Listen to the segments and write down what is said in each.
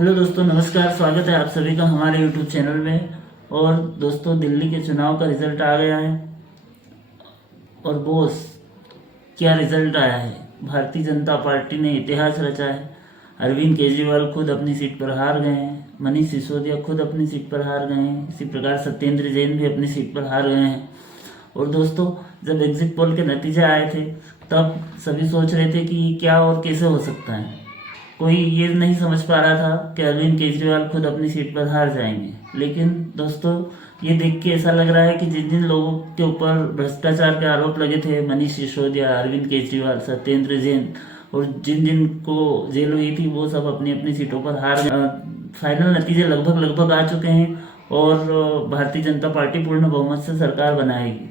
Hello दोस्तों, नमस्कार। स्वागत है आप सभी का हमारे यूट्यूब चैनल में। और दोस्तों, दिल्ली के चुनाव का रिजल्ट आ गया है। और बॉस, क्या रिजल्ट आया है। भारतीय जनता पार्टी ने इतिहास रचा है। अरविंद केजरीवाल खुद अपनी सीट पर हार गए हैं, मनीष सिसोदिया खुद अपनी सीट पर हार गए हैं, इसी प्रकार सत्येंद्र जैन भी अपनी सीट पर हार गए हैं। और दोस्तों, जब एग्जिट पोल के नतीजे आए थे तब सभी सोच रहे थे कि क्या और कैसे हो सकता है। कोई ये नहीं समझ पा रहा था कि अरविंद केजरीवाल खुद अपनी सीट पर हार जाएंगे। लेकिन दोस्तों, ये देख के ऐसा लग रहा है कि जिन जिन लोगों के ऊपर भ्रष्टाचार के आरोप लगे थे, मनीष सिसोदिया, अरविंद केजरीवाल, सत्येंद्र जैन, और जिन जिन को जेल हुई थी, वो सब अपनी अपनी सीटों पर हार गए। फाइनल नतीजे लगभग आ चुके हैं और भारतीय जनता पार्टी पूर्ण बहुमत से सरकार बनाएगी।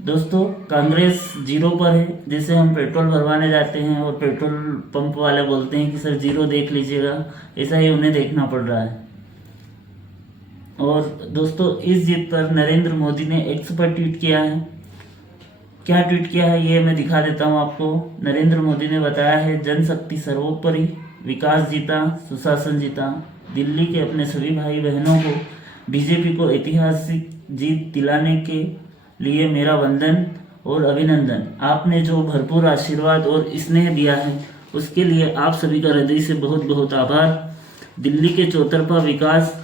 दोस्तों, कांग्रेस जीरो पर है। जैसे हम पेट्रोल भरवाने जाते हैं और पेट्रोल पंप वाले बोलते हैं कि सर जीरो देख लीजिएगा, ऐसा ही उन्हें देखना पड़ रहा है। और दोस्तों, इस जीत पर नरेंद्र मोदी ने एक्स पर ट्वीट किया है। क्या ट्वीट किया है ये मैं दिखा देता हूँ आपको। नरेंद्र मोदी ने बताया है, जनशक्ति सर्वोपरि, विकास जीता, सुशासन जीता। दिल्ली के अपने सभी भाई बहनों को बीजेपी को ऐतिहासिक जीत दिलाने के लिए मेरा वंदन और अभिनंदन। आपने जो भरपूर आशीर्वाद और स्नेह दिया है उसके लिए आप सभी का हृदय से बहुत बहुत आभार। दिल्ली के चौतरफा विकास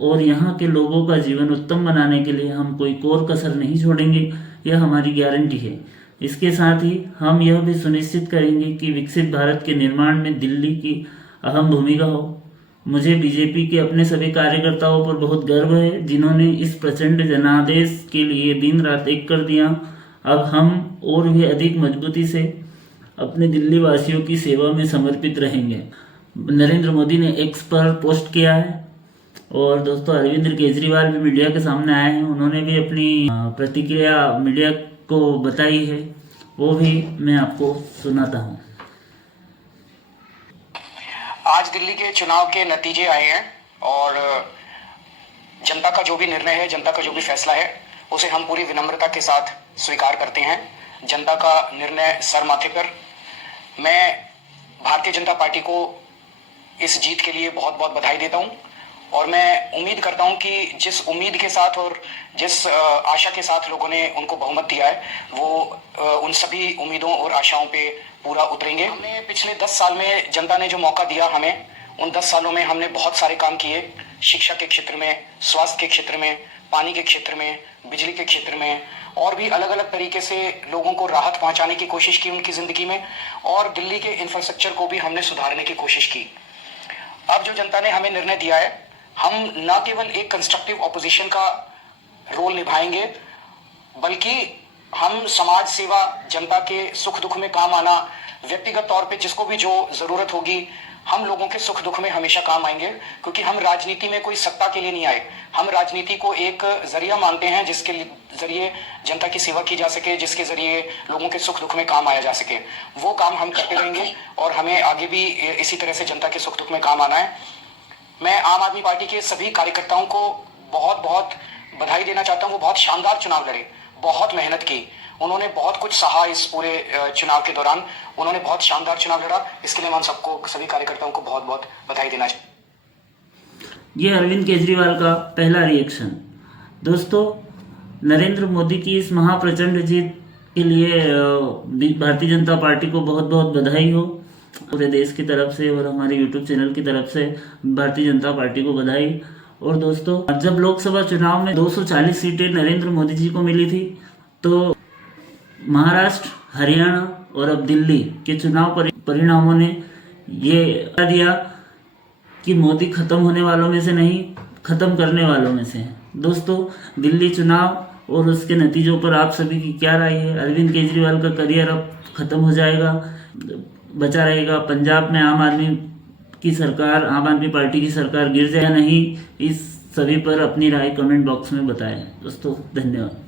और यहाँ के लोगों का जीवन उत्तम बनाने के लिए हम कोई कोर कसर नहीं छोड़ेंगे, यह हमारी गारंटी है। इसके साथ ही हम यह भी सुनिश्चित करेंगे कि विकसित भारत के निर्माण में दिल्ली की अहम भूमिका हो। मुझे बीजेपी के अपने सभी कार्यकर्ताओं पर बहुत गर्व है, जिन्होंने इस प्रचंड जनादेश के लिए दिन रात एक कर दिया। अब हम और भी अधिक मजबूती से अपने दिल्ली वासियों की सेवा में समर्पित रहेंगे। नरेंद्र मोदी ने एक्स पर पोस्ट किया है। और दोस्तों, अरविंद केजरीवाल भी मीडिया के सामने आए हैं। उन्होंने भी अपनी प्रतिक्रिया मीडिया को बताई है, वो भी मैं आपको सुनाता हूँ। आज दिल्ली के चुनाव के नतीजे आए हैं और जनता का जो भी निर्णय है, जनता का जो भी फैसला है, उसे हम पूरी विनम्रता के साथ स्वीकार करते हैं। जनता का निर्णय सर माथे पर। मैं भारतीय जनता पार्टी को इस जीत के लिए बहुत बहुत बधाई देता हूं और मैं उम्मीद करता हूं कि जिस उम्मीद के साथ और जिस आशा के साथ लोगों ने उनको बहुमत दिया है, वो उन सभी उम्मीदों और आशाओं पे पूरा उतरेंगे। हमने पिछले 10 साल में जनता ने जो मौका दिया हमें, उन 10 सालों में हमने बहुत सारे काम किए। शिक्षा के क्षेत्र में, स्वास्थ्य के क्षेत्र में, पानी के क्षेत्र में, बिजली के क्षेत्र में, और भी अलग अलग तरीके से लोगों को राहत पहुंचाने की कोशिश की उनकी जिंदगी में। और दिल्ली के इंफ्रास्ट्रक्चर को भी हमने सुधारने की कोशिश की। अब जो जनता ने हमें निर्णय दिया है, हम न केवल एक कंस्ट्रक्टिव ऑपोजिशन का रोल निभाएंगे, बल्कि हम समाज सेवा, जनता के सुख दुख में काम आना, व्यक्तिगत तौर पे जिसको भी जो जरूरत होगी, हम लोगों के सुख दुख में हमेशा काम आएंगे। क्योंकि हम राजनीति में कोई सत्ता के लिए नहीं आए, हम राजनीति को एक जरिया मानते हैं जिसके जरिए जनता की सेवा की जा सके, जिसके जरिए लोगों के सुख दुख में काम आया जा सके। वो काम हम करते रहेंगे और हमें आगे भी इसी तरह से जनता के सुख दुख में काम आना है। मैं आम आदमी पार्टी के सभी कार्यकर्ताओं को बहुत बहुत बधाई देना चाहता हूँ। वो बहुत शानदार चुनाव लड़े, बहुत मेहनत की, उन्होंने बहुत कुछ सहा इस पूरे चुनाव के दौरान। उन्होंने बहुत शानदार चुनाव लड़ा। इसके लिए मैं सबको, सभी कार्यकर्ताओं को बहुत बहुत बधाई देना चाहता। ये अरविंद केजरीवाल का पहला रिएक्शन। दोस्तों, नरेंद्र मोदी की इस महाप्रचंड जीत के लिए भारतीय जनता पार्टी को बहुत बहुत बधाई हो। पूरे देश की तरफ से और हमारे यूट्यूब चैनल की तरफ से भारतीय जनता पार्टी को बधाई। और दोस्तों, जब लोकसभा चुनाव में 240 सीटें नरेंद्र मोदी जी को मिली थी, तो महाराष्ट्र, हरियाणा और अब दिल्ली के चुनाव परिणामों ने ये बता दिया कि मोदी खत्म होने वालों में से नहीं, खत्म करने वालों में से है। दोस्तों, दिल्ली चुनाव और उसके नतीजों पर आप सभी की क्या राय है। अरविंद केजरीवाल का करियर अब खत्म हो जाएगा, बचा रहेगा। पंजाब में आम आदमी पार्टी की सरकार गिर जाए या नहीं, इस सभी पर अपनी राय कमेंट बॉक्स में बताएं। दोस्तों, धन्यवाद।